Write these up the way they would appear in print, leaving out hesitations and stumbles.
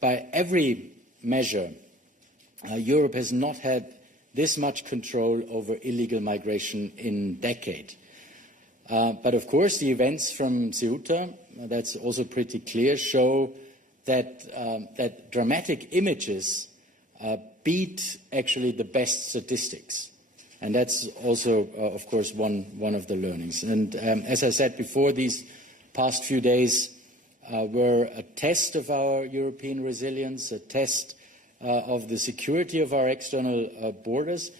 By every measure, Europe has not had this much control over illegal migration in decades. But of course, the events from Ceuta, that's also pretty clear, show that dramatic images beat actually the best statistics. And that's also, of course, one of the learnings. And as I said before, these past few days were a test of our European resilience, a test of the security of our external borders.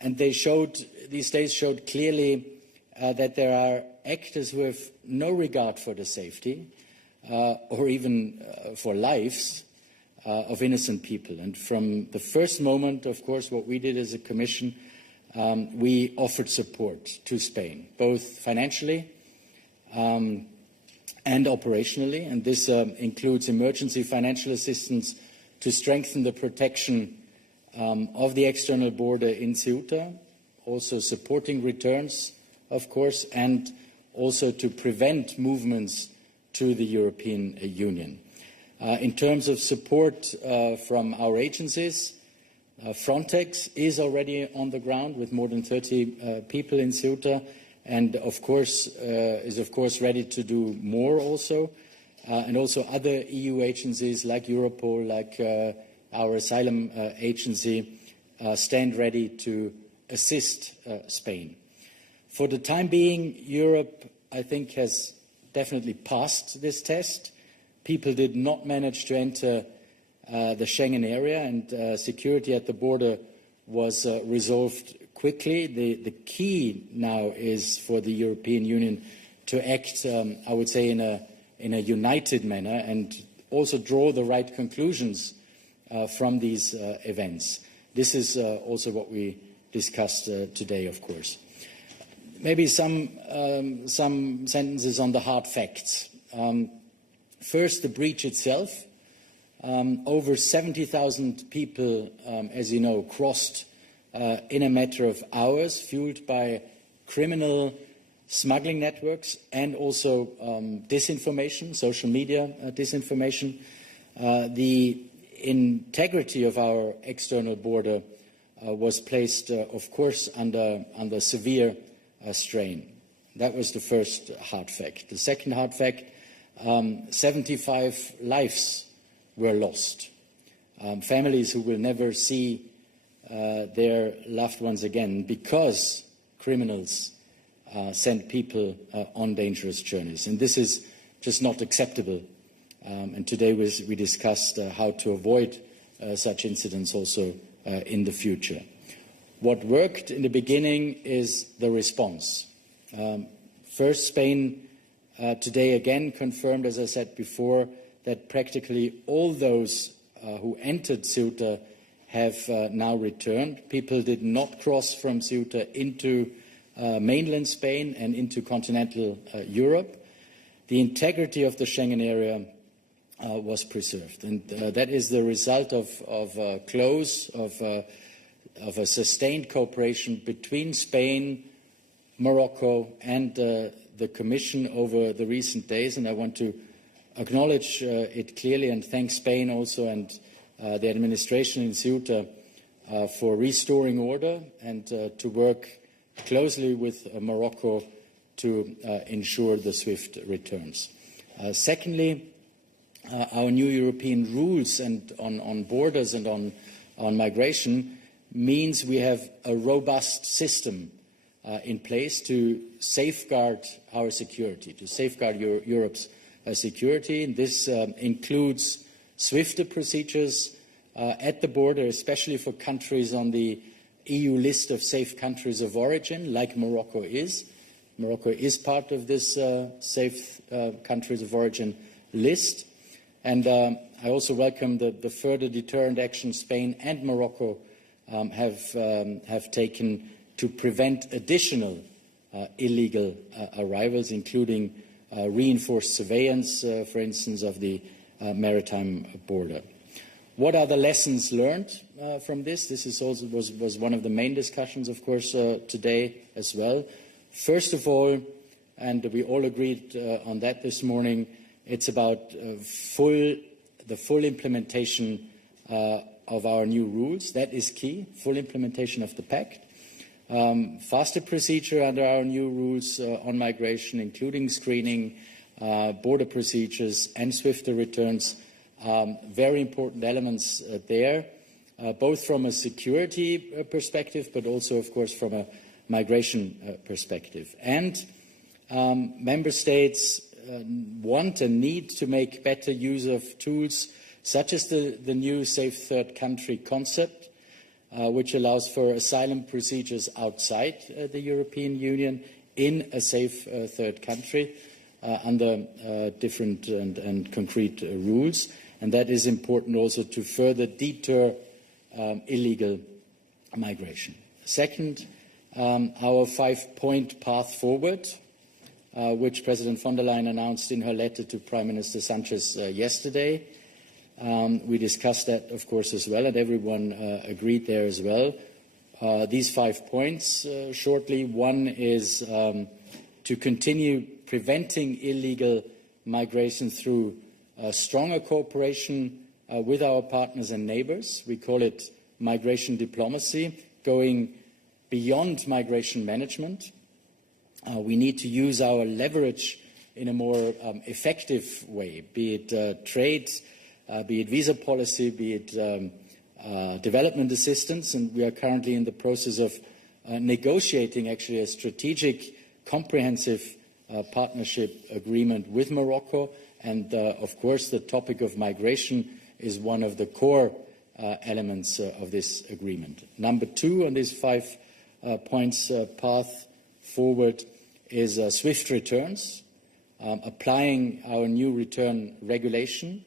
And these days showed clearly that there are actors who have no regard for the safety or even for lives of innocent people. And from the first moment, of course, what we did as a Commission, we offered support to Spain, both financially and operationally. And this includes emergency financial assistance to strengthen the protection of the external border in Ceuta, also supporting returns, of course, and also to prevent movements to the European Union. In terms of support from our agencies, Frontex is already on the ground with more than 30 people in Ceuta, and is of course ready to do more also. And also other EU agencies like Europol, like our asylum agency, stand ready to assist Spain. For the time being, Europe, I think, has definitely passed this test. People did not manage to enter the Schengen area, and security at the border was resolved quickly. The key now is for the European Union to act, I would say, in a united manner and also draw the right conclusions from these events. This is also what we discussed today, of course. Maybe some sentences on the hard facts. First, the breach itself. Over 70,000 people, as you know, crossed in a matter of hours, fueled by criminal smuggling networks and also disinformation, social media disinformation. The integrity of our external border was placed, of course, under severe strain. That was the first hard fact. The second hard fact, 75 lives were lost. Families who will never see their loved ones again because criminals send people on dangerous journeys. And this is just not acceptable. And today we discussed how to avoid such incidents also in the future. What worked in the beginning is the response. First, Spain today again confirmed, as I said before, that practically all those who entered Ceuta have now returned. People did not cross from Ceuta into mainland Spain and into continental Europe. The integrity of the Schengen area was preserved, and that is the result of a sustained cooperation between Spain, Morocco, and the Commission over the recent days. And I want to acknowledge it clearly and thank Spain also and the administration in Ceuta for restoring order and to work closely with Morocco to ensure the swift returns. Secondly, our new European rules and on borders and on migration means we have a robust system in place to safeguard our security, to safeguard Europe's security. And this includes swifter procedures at the border, especially for countries on the EU list of safe countries of origin, like Morocco is. Morocco is part of this safe countries of origin list. And I also welcome the further deterrent action Spain and Morocco have taken to prevent additional illegal arrivals, including reinforced surveillance, for instance, of the maritime border. What are the lessons learned from this? This is also was one of the main discussions, of course, today as well. First of all, and we all agreed on that this morning, it's about full the full implementation of our new rules. That is key, full implementation of the pact. Faster procedure under our new rules on migration, including screening, border procedures and swifter returns. Very important elements there, both from a security perspective, but also, of course, from a migration perspective. And member states want and need to make better use of tools such as the new safe third country concept, which allows for asylum procedures outside the European Union in a safe third country under different and concrete rules. And that is important also to further deter illegal migration. Second, our 5-point path forward, which President von der Leyen announced in her letter to Prime Minister Sanchez yesterday. We discussed that, of course, as well, and everyone agreed there as well. These 5 points, shortly. One is to continue preventing illegal migration through stronger cooperation with our partners and neighbours. We call it migration diplomacy, going beyond migration management. We need to use our leverage in a more effective way, be it trade, be it visa policy, be it development assistance. And we are currently in the process of negotiating actually a strategic, comprehensive partnership agreement with Morocco. And of course, the topic of migration is one of the core elements of this agreement. Number 2 on these 5 points path forward is swift returns, applying our new return regulation.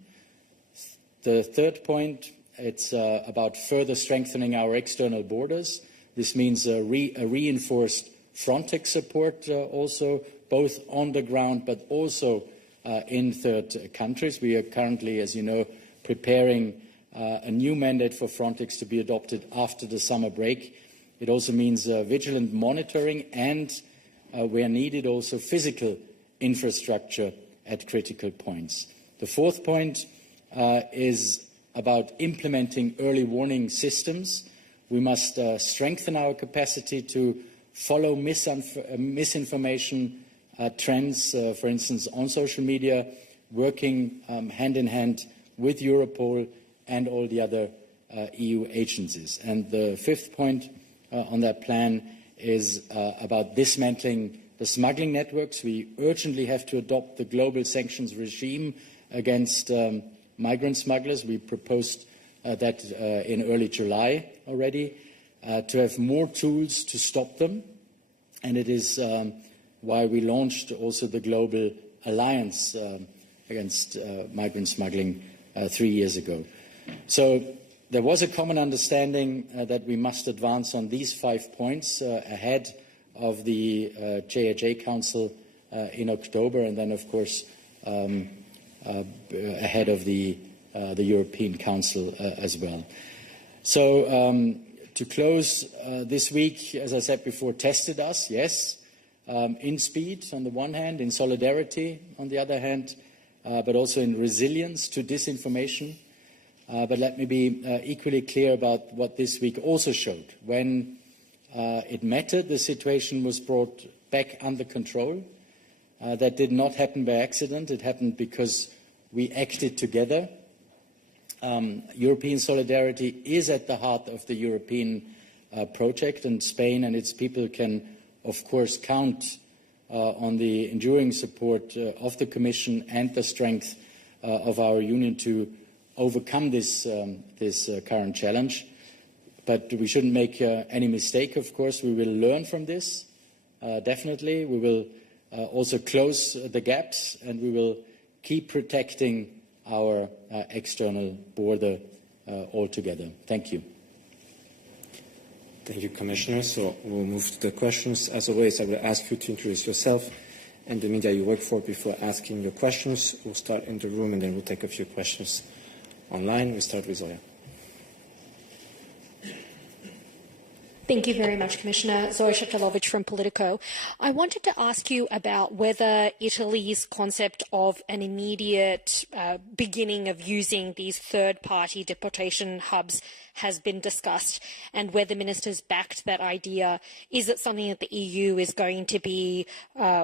The third point, it's about further strengthening our external borders. This means a reinforced Frontex support also, both on the ground but also in third countries. We are currently, as you know, preparing a new mandate for Frontex to be adopted after the summer break. It also means vigilant monitoring and, where needed, also physical infrastructure at critical points. The fourth point is about implementing early warning systems. We must strengthen our capacity to follow misinformation trends, for instance, on social media, working hand in hand with Europol and all the other EU agencies. And the fifth point on that plan is about dismantling the smuggling networks. We urgently have to adopt the global sanctions regime against migrant smugglers. We proposed that in early July already, to have more tools to stop them. And it is why we launched also the Global Alliance against migrant smuggling 3 years ago. So there was a common understanding that we must advance on these 5 points ahead of the JHA Council in October, and then, of course, ahead of the European Council as well. So to close, this week, as I said before, tested us, yes, in speed on the one hand, in solidarity on the other hand, but also in resilience to disinformation. But let me be equally clear about what this week also showed. When it mattered, the situation was brought back under control. That did not happen by accident. It happened because we acted together. European solidarity is at the heart of the European project, and Spain and its people can, of course, count on the enduring support of the Commission and the strength of our Union to overcome this current challenge. But we shouldn't make any mistake, of course. We will learn from this, definitely. We will also close the gaps, and we will keep protecting our external border altogether. Thank you. Thank you, Commissioner. So we'll move to the questions. As always, I will ask you to introduce yourself and the media you work for before asking your questions. We'll start in the room, and then we'll take a few questions online. We'll start with Zoya. Thank you very much, Commissioner. Zoe Shatalovich from Politico. I wanted to ask you about whether Italy's concept of an immediate beginning of using these third-party deportation hubs has been discussed and whether ministers backed that idea. Is it something that the EU is going to be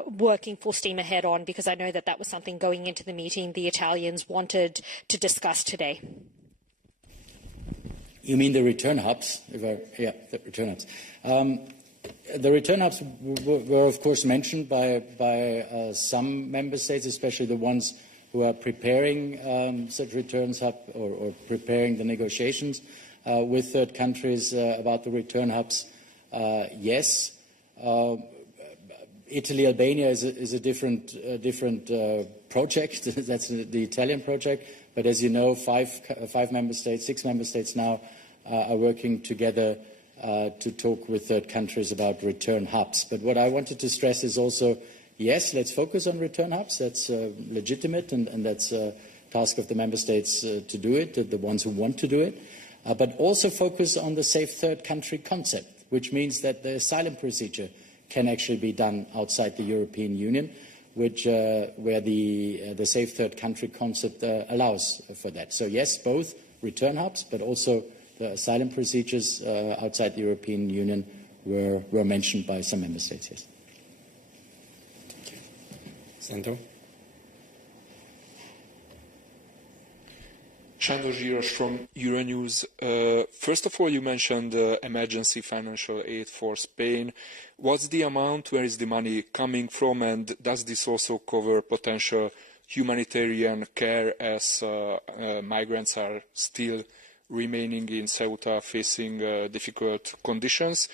working full steam ahead on? Because I know that that was something going into the meeting the Italians wanted to discuss today. You mean the return hubs? Yeah, the return hubs. The return hubs were, of course, mentioned by some member states, especially the ones who are preparing such returns hub or preparing the negotiations with third countries about the return hubs. Yes, Italy, Albania is a different project. That's the Italian project. But as you know, five member states, 6 member states now are working together to talk with third countries about return hubs. But what I wanted to stress is also, yes, let's focus on return hubs. That's legitimate, and that's a task of the member states to do it, the ones who want to do it. But also focus on the safe third country concept, which means that the asylum procedure can actually be done outside the European Union, where the safe third country concept allows for that. So yes, both return hubs, but also the asylum procedures outside the European Union were mentioned by some member states. Yes. Thank you. Sandro? Sándor Zsíros from Euronews. First of all, you mentioned emergency financial aid for Spain. What's the amount? Where is the money coming from? And does this also cover potential humanitarian care as migrants are still remaining in Ceuta facing difficult conditions?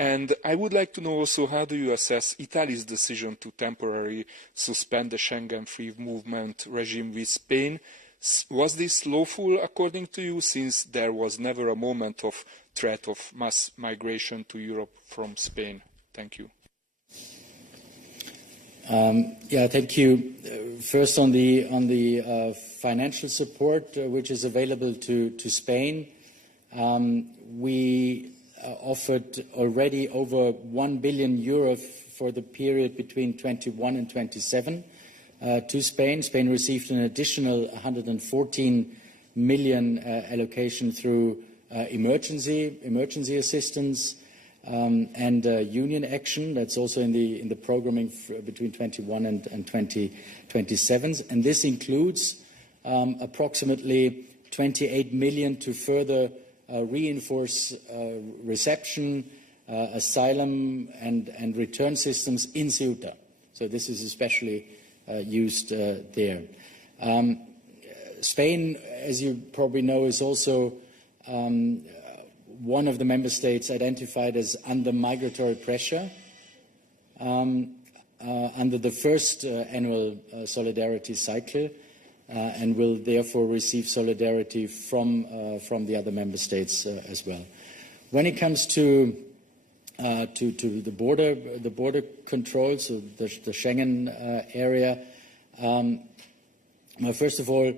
And I would like to know also, how do you assess Italy's decision to temporarily suspend the Schengen free movement regime with Spain? Was this lawful according to you, since there was never a moment of threat of mass migration to Europe from Spain? Thank you. Thank you. First on the financial support which is available to Spain, we offered already over €1 billion for the period between 21 and 27. To Spain. Spain received an additional 114 million allocation through emergency assistance and union action. That's also in the programming between 21 and 2027. And this includes approximately 28 million to further reinforce reception, asylum and return systems in Ceuta. So this is especially used there. Spain, as you probably know, is also one of the member states identified as under migratory pressure under the first annual solidarity cycle and will therefore receive solidarity from the other member states as well. When it comes to the border controls, so the Schengen area. First of all,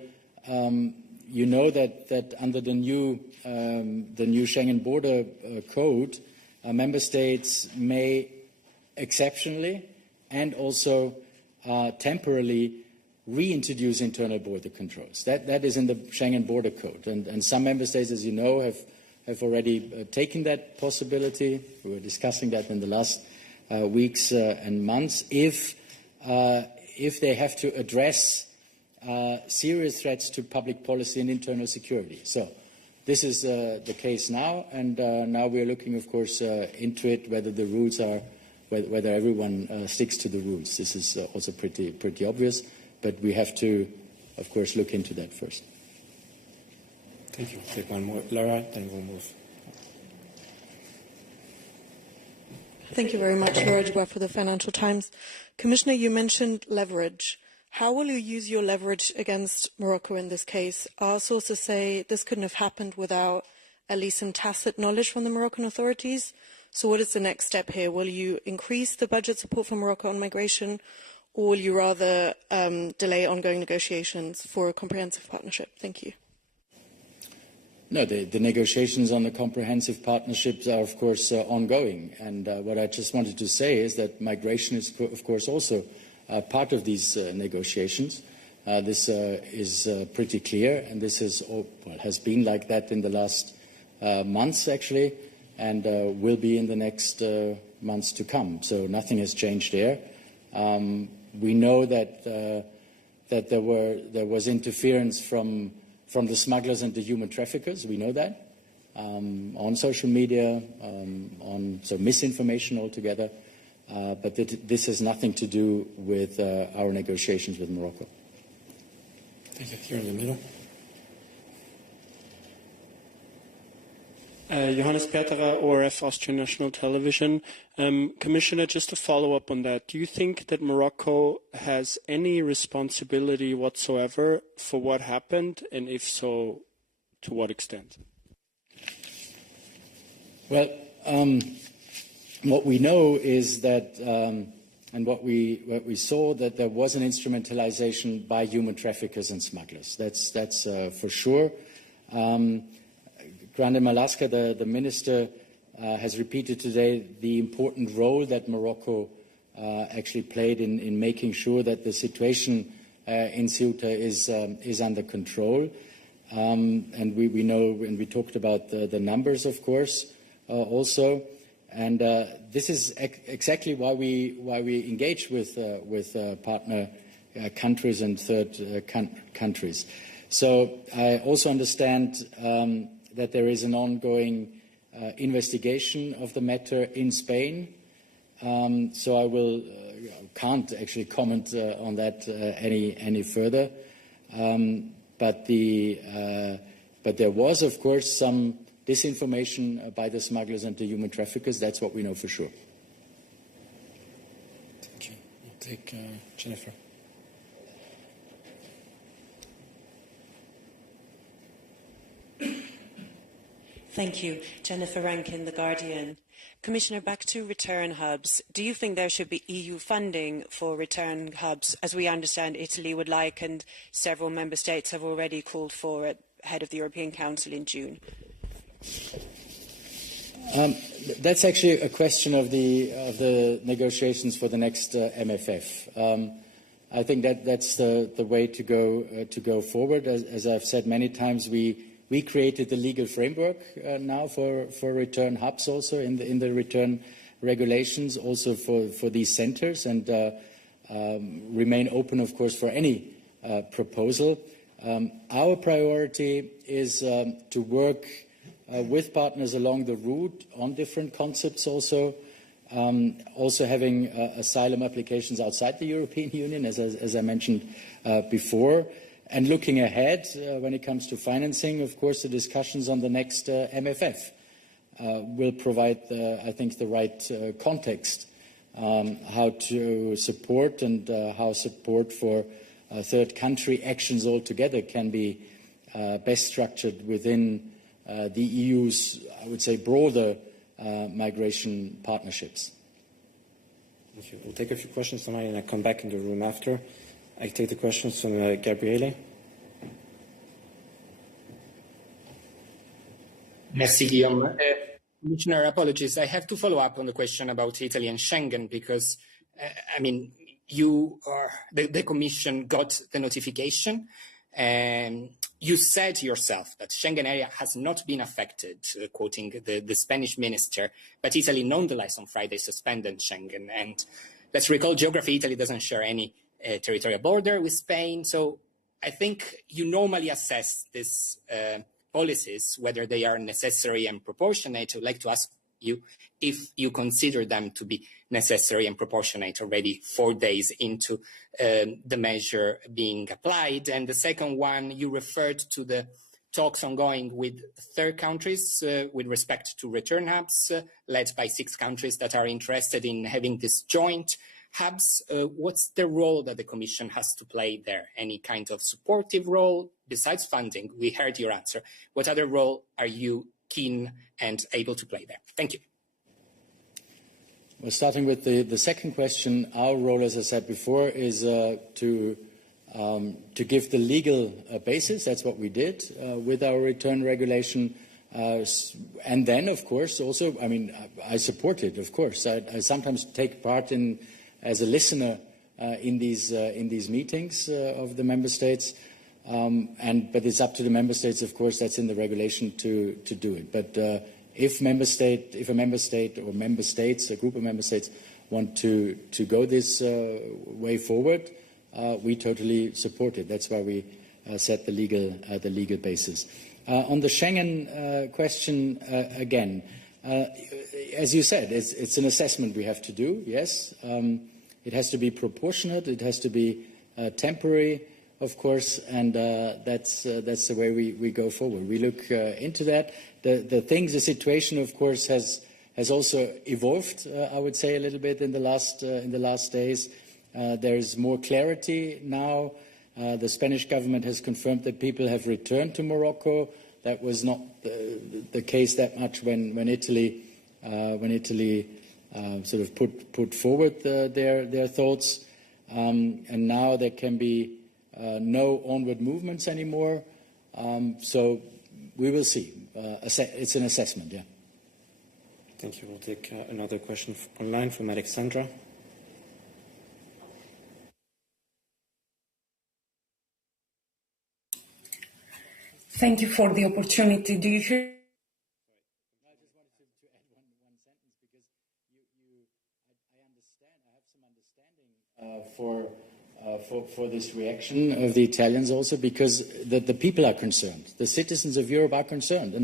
you know that under the new Schengen border code, member states may exceptionally and also temporarily reintroduce internal border controls. That is in the Schengen border code, and some member states, as you know, have already taken that possibility. We were discussing that in the last weeks and months. If they have to address serious threats to public policy and internal security. So this is the case now, and now we are looking, of course, into it, whether the rules are, whether everyone sticks to the rules. This is also pretty obvious, but we have to, of course, look into that first. Thank you. Take one more. Laura, then we'll move. Thank you very much, Laura Dubois for the Financial Times. Commissioner, you mentioned leverage. How will you use your leverage against Morocco in this case? Our sources say this couldn't have happened without at least some tacit knowledge from the Moroccan authorities. So what is the next step here? Will you increase the budget support for Morocco on migration, or will you rather delay ongoing negotiations for a comprehensive partnership? Thank you. No, the negotiations on the comprehensive partnerships are, of course, ongoing. And what I just wanted to say is that migration is, of course, also part of these negotiations. This is pretty clear, and this has been like that in the last months, actually, and will be in the next months to come. So nothing has changed there. We know that there was interference from the smugglers and the human traffickers. We know that on social media, so misinformation altogether. But this has nothing to do with our negotiations with Morocco. Thank you. Here in the middle. Johannes Peterer, ORF, Austrian National Television. Commissioner, just to follow up on that, do you think that Morocco has any responsibility whatsoever for what happened, and if so, to what extent? Well, what we know is that, and what we saw, that there was an instrumentalization by human traffickers and smugglers. That's for sure. Grande Malaska, the minister, has repeated today the important role that Morocco actually played in making sure that the situation in Ceuta is under control. And we know, and we talked about the numbers, of course, also. And this is exactly why we engage with partner countries and third countries. So I also understand that there is an ongoing investigation of the matter in Spain. So I can't actually comment on that any further. But there was, of course, some disinformation by the smugglers and the human traffickers. That's what we know for sure. Thank you. I'll take Jennifer. Thank you. Jennifer Rankin, The Guardian. Commissioner, back to return hubs. Do you think there should be EU funding for return hubs, as we understand Italy would like, and several member states have already called for it ahead of the European Council in June? That's actually a question of the negotiations for the next MFF. I think that's the way to go forward. As I've said many times, we created the legal framework now for return hubs, also in the return regulations, also for these centres, and remain open, of course, for any proposal. Our priority is to work with partners along the route on different concepts, also having asylum applications outside the European Union, as I mentioned before. And looking ahead, when it comes to financing, of course, the discussions on the next MFF will provide, I think, the right context how to support and how support for third country actions altogether can be best structured within the EU's, I would say, broader migration partnerships. Thank you. We'll take a few questions tonight and I'll come back in the room after. I take the questions from Gabriele. Merci, Guillaume. Commissioner, apologies. I have to follow up on the question about Italy and Schengen because, the Commission got the notification and you said yourself that Schengen area has not been affected, quoting the Spanish minister, but Italy nonetheless on Friday suspended Schengen. And let's recall geography, Italy doesn't share any territorial border with Spain. So I think you normally assess these policies, whether they are necessary and proportionate. I'd like to ask you if you consider them to be necessary and proportionate already 4 days into the measure being applied. And the second one, you referred to the talks ongoing with third countries with respect to return hubs, led by 6 countries that are interested in having this joint hubs. What's the role that the Commission has to play there? Any kind of supportive role besides funding? We heard your answer. What other role are you keen and able to play there? Thank you. Well, starting with the second question, our role, as I said before, is to to give the legal basis. That's what we did with our return regulation. And then, of course, also, I mean, I support it, of course. I sometimes take part as a listener in these meetings of the member states. But it's up to the member states, of course, that's in the regulation to do it. But if a member state or member states, a group of member states, want to go this way forward, we totally support it. That's why we set the legal basis. On the Schengen question, again, as you said, it's an assessment we have to do. Yes, it has to be proportionate. It has to be temporary, of course, and that's the way we go forward. We look into that. The situation, of course, has also evolved. I would say a little bit in the last days. There is more clarity now. The Spanish government has confirmed that people have returned to Morocco. That was not the case that much when Italy sort of put forward their thoughts. And now there can be no onward movements anymore. So we will see. It's an assessment, yeah. Thank you. We'll take another question online from Alexandra. Thank you for the opportunity. Do you hear? I just wanted to add one sentence because I understand. I have some understanding for this reaction of the Italians also, because the people are concerned. The citizens of Europe are concerned,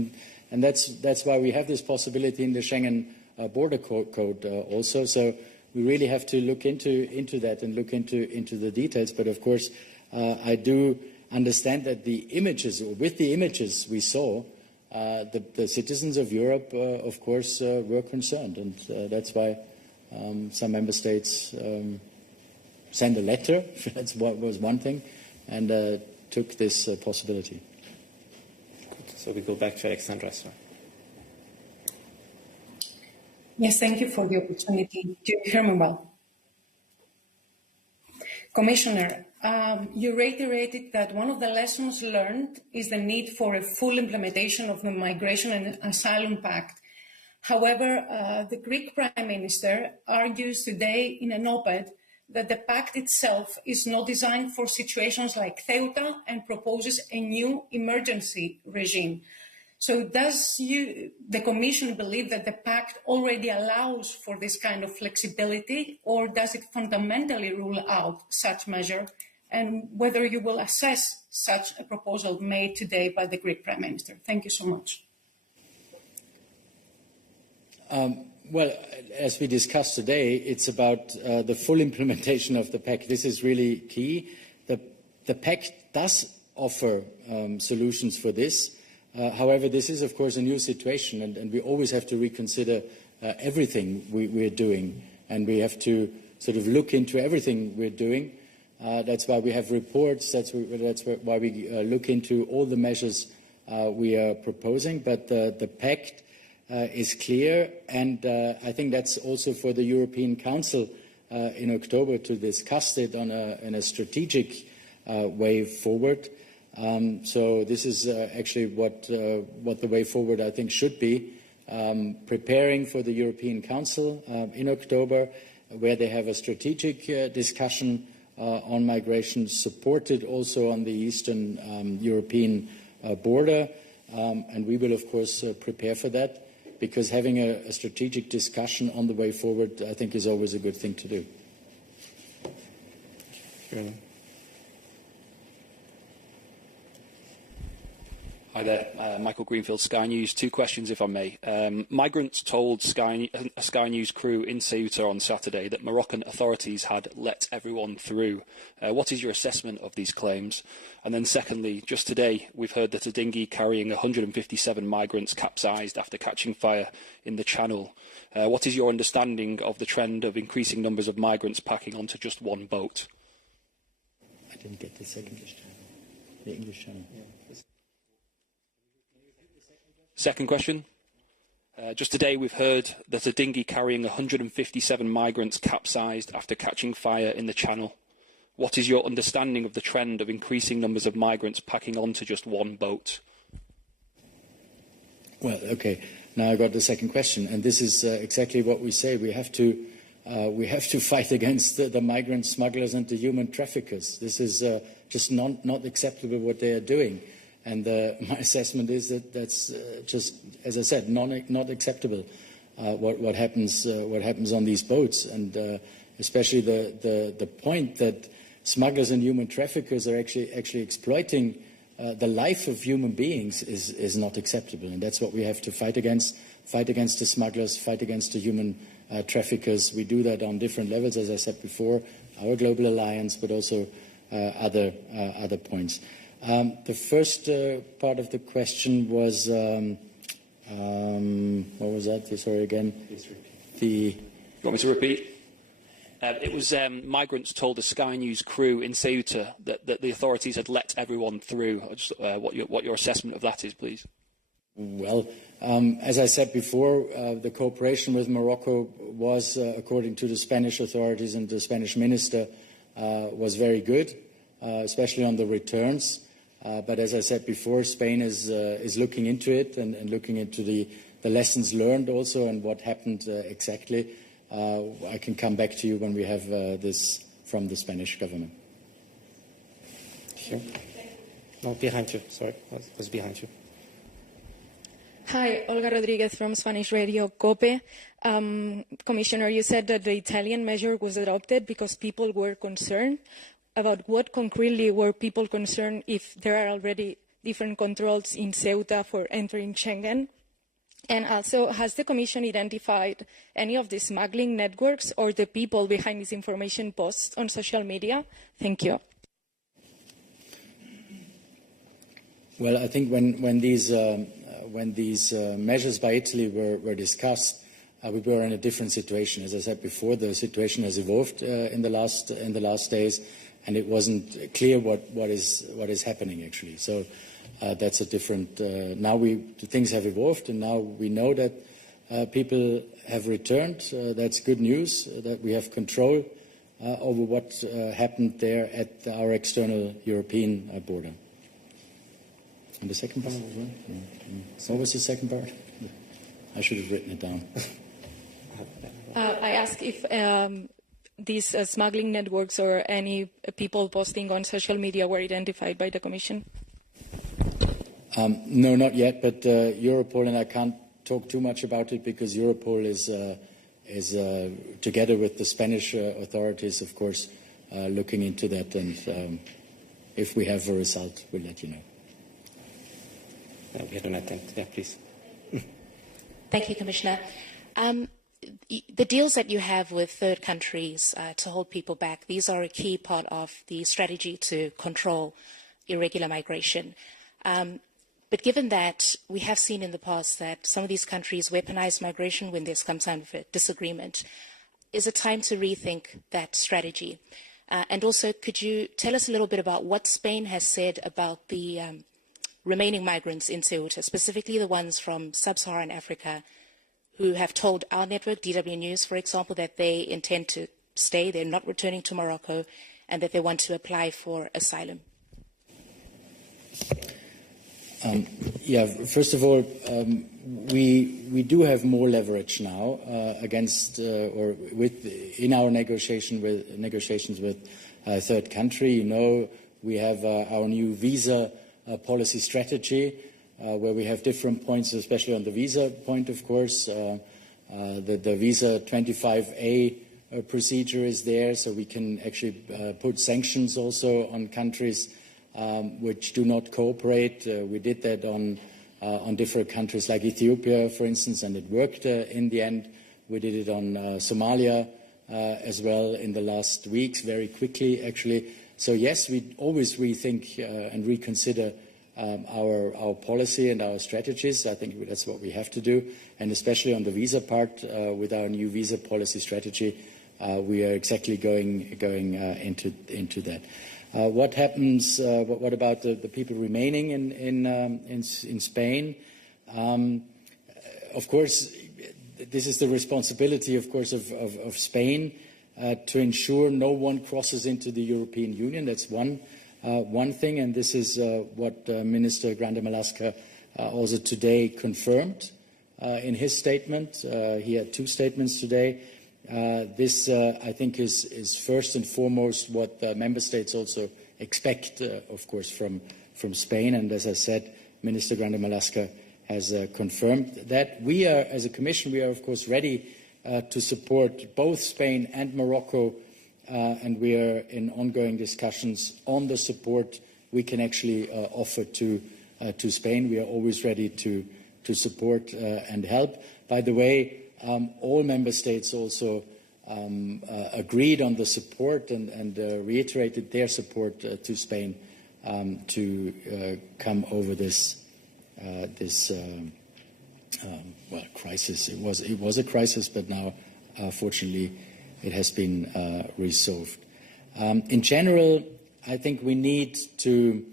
and that's why we have this possibility in the Schengen border code also. So we really have to look into that and look into the details. But of course, I do understand that with the images we saw, the citizens of Europe, of course, were concerned, and that's why some member states sent a letter. That was one thing, and took this possibility. Good. So we go back to Alexandra. Sir. Yes, thank you for the opportunity. Do you hear me well? Commissioner, you reiterated that one of the lessons learned is the need for a full implementation of the Migration and Asylum Pact. However, the Greek Prime Minister argues today in an op-ed that the pact itself is not designed for situations like Ceuta and proposes a new emergency regime. So does the Commission believe that the pact already allows for this kind of flexibility, or does it fundamentally rule out such measure, and whether you will assess such a proposal made today by the Greek Prime Minister? Thank you so much. Well, as we discussed today, it's about the full implementation of the pact. This is really key. The pact does offer solutions for this. However, this is, of course, a new situation, and we always have to reconsider everything we're doing, and we have to sort of look into everything we're doing. That's why we have reports. That's why we look into all the measures we are proposing. But the pact is clear, and I think that's also for the European Council in October to discuss it in a strategic way forward. So this is actually what the way forward, I think, should be, preparing for the European Council in October, where they have a strategic discussion on migration, supported also on the Eastern European border. And we will, of course, prepare for that, because having a strategic discussion on the way forward, I think, is always a good thing to do. Sure. Hi there, Michael Greenfield, Sky News. Two questions, if I may. Migrants told a Sky News crew in Ceuta on Saturday that Moroccan authorities had let everyone through. What is your assessment of these claims? And then secondly, just today, we've heard that a dinghy carrying 157 migrants capsized after catching fire in the Channel. What is your understanding of the trend of increasing numbers of migrants packing onto just one boat? I didn't get the second English channel. The English channel. Yeah. Second question. Just today we've heard that a dinghy carrying 157 migrants capsized after catching fire in the Channel. what is your understanding of the trend of increasing numbers of migrants packing onto just one boat? Well, okay. Now I got the second question, and this is exactly what we say. We have to fight against the migrant smugglers and the human traffickers. This is just not acceptable what they are doing, and my assessment is that that's just, as I said, not acceptable. What happens on these boats, and especially the point that smugglers and human traffickers are actually exploiting the life of human beings is not acceptable, and that's what we have to fight against. Fight against the smugglers, fight against the human traffickers. We do that on different levels, as I said before, our global alliance, but also other points. The first part of the question was, what was that? Sorry again. Please repeat. You want me to repeat? It was migrants told the Sky News crew in Ceuta that the authorities had let everyone through. Just, what your assessment of that is, please. Well, as I said before, the cooperation with Morocco was, according to the Spanish authorities and the Spanish minister, was very good, especially on the returns. But as I said before, Spain is looking into it and looking into the lessons learned also and what happened exactly. I can come back to you when we have this from the Spanish government. Sure. No, behind you. Sorry, was behind you. Hi, Olga Rodriguez from Spanish radio COPE. Commissioner, you said that the Italian measure was adopted because people were concerned. About what concretely were people concerned if there are already different controls in Ceuta for entering Schengen? And also, has the Commission identified any of the smuggling networks or the people behind these information posts on social media? Thank you. Well, I think when these measures by Italy were discussed, we were in a different situation. As I said before, the situation has evolved in the last days, and it wasn't clear what is happening actually. So that's a different. Now things have evolved, and now we know that people have returned. That's good news. That we have control over what happened there at our external European border. And the second part as well? What was the second part? I should have written it down. I asked if these smuggling networks or any people posting on social media were identified by the Commission. No, not yet, but Europol, and I can't talk too much about it because Europol is together with the Spanish authorities, of course, looking into that, and if we have a result, we'll let you know. We had an attempt. Yeah, please. Thank you, Commissioner. The deals that you have with third countries to hold people back, these are a key part of the strategy to control irregular migration. But given that we have seen in the past that some of these countries weaponize migration when there's some kind of a disagreement, is it time to rethink that strategy? And also, could you tell us a little bit about what Spain has said about the remaining migrants in Ceuta, specifically the ones from sub-Saharan Africa, who have told our network, DW News, for example, that they intend to stay, they're not returning to Morocco, and that they want to apply for asylum? First of all, we do have more leverage now against or in our negotiations with third country. You know, we have our new visa policy strategy, where we have different points, especially on the visa point, of course. The visa 25A procedure is there, so we can actually put sanctions also on countries which do not cooperate. We did that on different countries like Ethiopia, for instance, and it worked in the end. We did it on Somalia as well in the last weeks, very quickly, actually. So yes, we always rethink and reconsider our policy and our strategies. I think that's what we have to do, and especially on the visa part, with our new visa policy strategy, we are exactly going into that. What happens? What about the people remaining in Spain? Of course, this is the responsibility, of course, of Spain. to ensure no one crosses into the European Union. That's one thing, and this is what Minister Grande Malaska also today confirmed in his statement. He had two statements today. This, I think, is first and foremost what member states also expect, of course, from Spain. And as I said, Minister Grande Malaska has confirmed that. We are, as a Commission, we are, of course, ready to support both Spain and Morocco, and we are in ongoing discussions on the support we can actually offer to Spain. We are always ready to support and help. By the way, all member states also agreed on the support and reiterated their support to Spain to come over this crisis. It was a crisis, but now, fortunately, it has been resolved. In general, I think we need to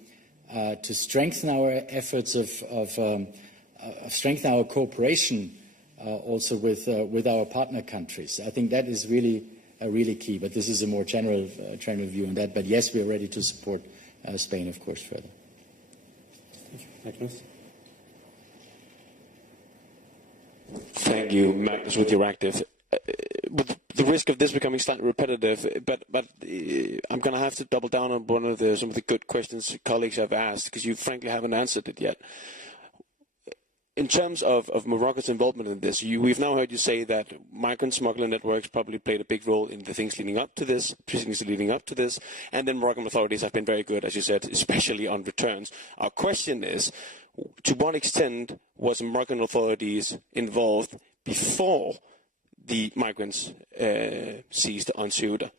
strengthen our efforts of strengthen our cooperation also with our partner countries. I think that is really key. But this is a more general view on that. But yes, we are ready to support Spain, of course, further. Thank you. Magnus? Thank you, Magnus, with your active. With the risk of this becoming slightly repetitive, but I'm going to have to double down on some of the good questions colleagues have asked, because you frankly haven't answered it yet. In terms of Morocco's involvement in this, we've now heard you say that migrant smuggler networks probably played a big role in the things leading up to this, and then Moroccan authorities have been very good, as you said, especially on returns. Our question is, to what extent was Moroccan authorities involved before the migrants seized on Ceuta?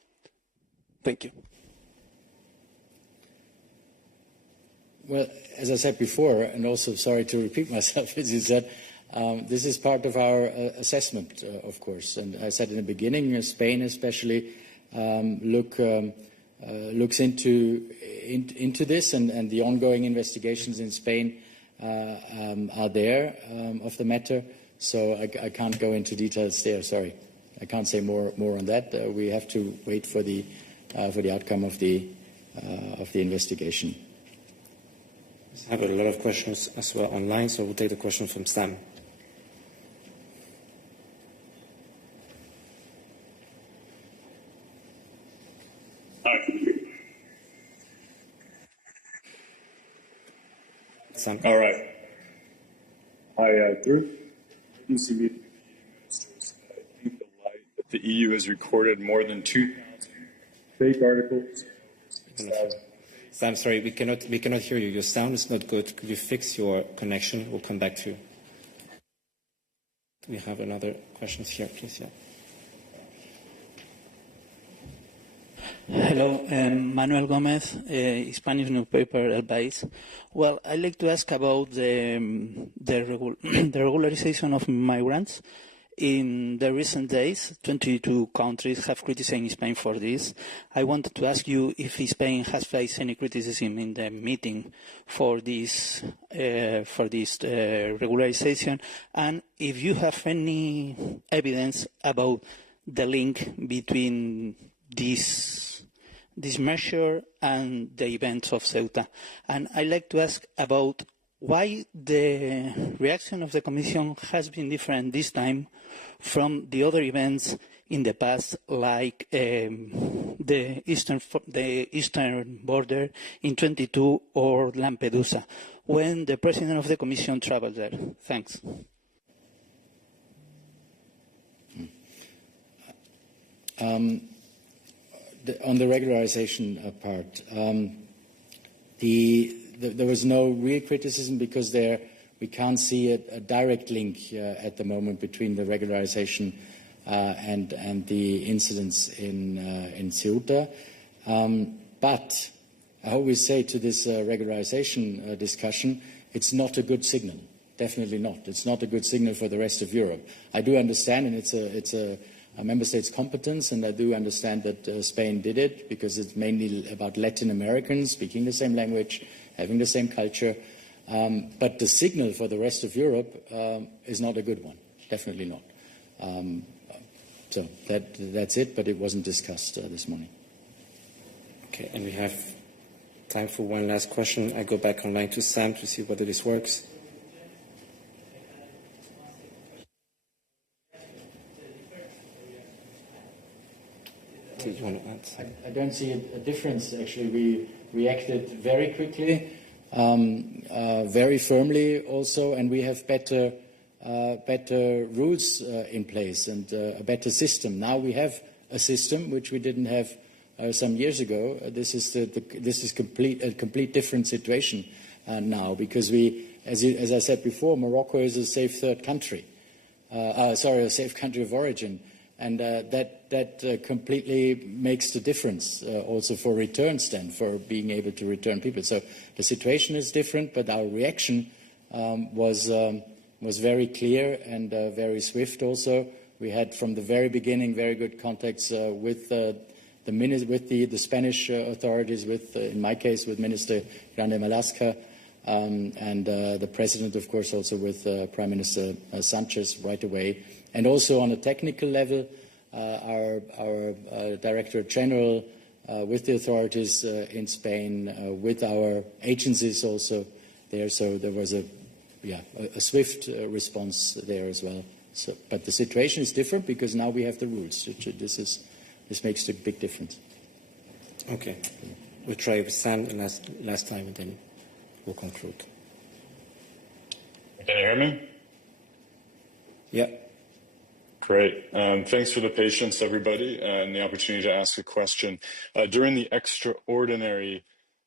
Thank you. Well, as I said before, and also sorry to repeat myself, as you said, this is part of our assessment, of course. And I said in the beginning, Spain especially looks into this, and the ongoing investigations in Spain are there of the matter. So I can't go into details there. Sorry, I can't say more on that. We have to wait for the outcome of the investigation. I have a lot of questions as well online, so we'll take the question from Sam. Sam. All right. Through emergency meeting ministers, I think the light that the EU has recorded more than 2,000 fake articles. Sam, sorry, we cannot hear you. Your sound is not good. Could you fix your connection? We'll come back to you. We have another question here, please. Yeah. Hello, Manuel Gomez, Spanish newspaper El País. Well, I'd like to ask about the regularization of migrants. In the recent days, 22 countries have criticized Spain for this. I wanted to ask you if Spain has faced any criticism in the meeting for this regularization, and if you have any evidence about the link between this measure and the events of Ceuta. And I'd like to ask about why the reaction of the Commission has been different this time from the other events in the past, like the eastern border in 22 or Lampedusa, when the President of the Commission traveled there. Thanks. On the regularization part, there was no real criticism because we can't see a direct link at the moment between the regularization and the incidents in Ceuta. But I always say to this regularization discussion, it's not a good signal. Definitely not. It's not a good signal for the rest of Europe. I do understand, and it's a member state's competence, and I do understand that Spain did it because it's mainly about Latin Americans speaking the same language, having the same culture. But the signal for the rest of Europe is not a good one. Definitely not. So that's it, but it wasn't discussed this morning. Okay, and we have time for one last question. I go back online to Sam to see whether this works. Do you want to add? I don't see a difference, actually. We reacted very quickly, very firmly also, and we have better rules in place and a better system. Now we have a system which we didn't have some years ago. This is a complete different situation now, because as I said before, Morocco is a safe third country. A safe country of origin, and that completely makes the difference also for returns, then, for being able to return people. So the situation is different, but our reaction was very clear and very swift. Also, we had from the very beginning very good contacts with the Spanish authorities, in my case, with Minister Grande Malasca, and the President, of course, also with Prime Minister Sanchez right away. And also on a technical level, our Director General with the authorities in Spain, with our agencies also there. So there was a swift response there as well. So, but the situation is different because now we have the rules. This makes a big difference. Okay. We'll try with Sam last time, and then we'll conclude. Can you hear me? Yeah. Great. Thanks for the patience, everybody, and the opportunity to ask a question. During the extraordinary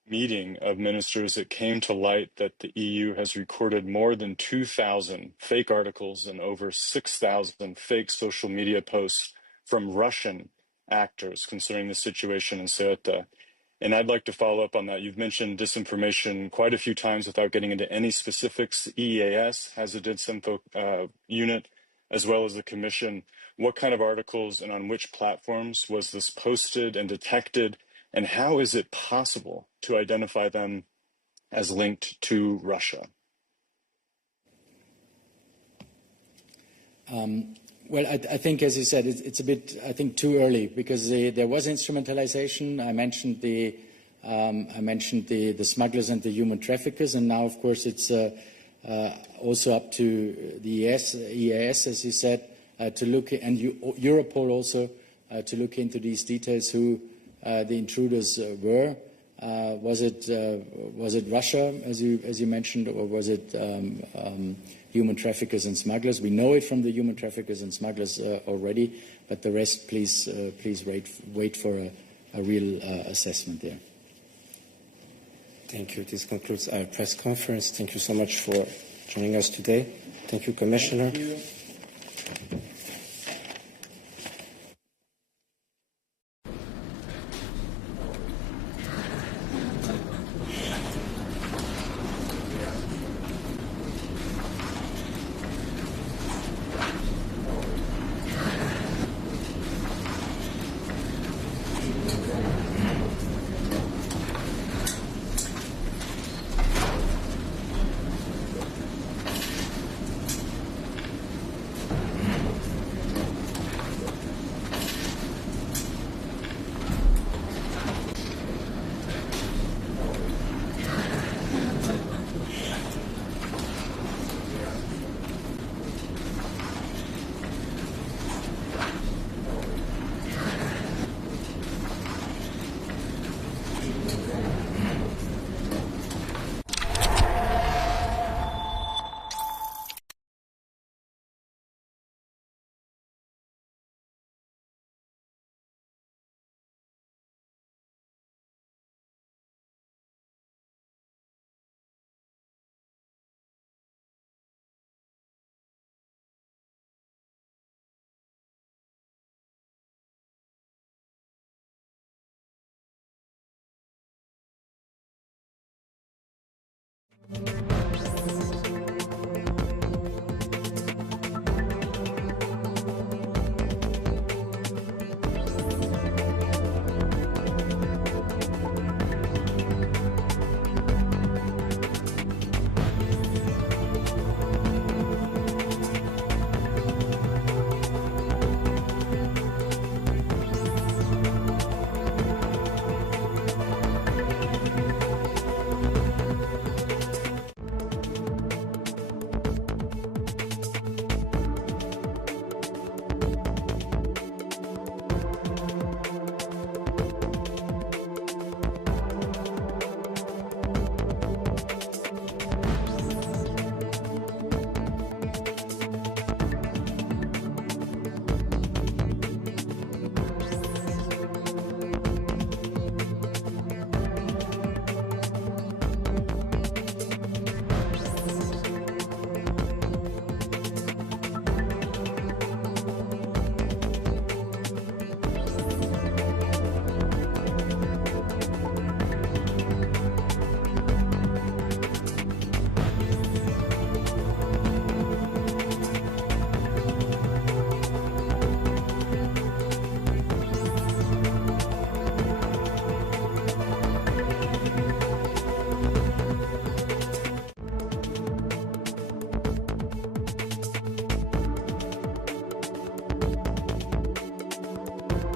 meeting of ministers, it came to light that the EU has recorded more than 2,000 fake articles and over 6,000 fake social media posts from Russian actors concerning the situation in Ceuta. And I'd like to follow up on that. You've mentioned disinformation quite a few times without getting into any specifics. EEAS has a disinfo unit, as well as the Commission. What kind of articles and on which platforms was this posted and detected? And how is it possible to identify them as linked to Russia? Well, I think, as you said, it's a bit, I think, too early, because there was instrumentalization. I mentioned the smugglers and the human traffickers, and now, of course, it's also up to the EAS, as you said, to look, and Europol also to look into these details, who the intruders were. Was it Russia, as you mentioned, or was it human traffickers and smugglers? We know it from the human traffickers and smugglers already, but the rest, please wait for a real assessment there. Thank you. This concludes our press conference. Thank you so much for joining us today. Thank you, Commissioner. Thank you.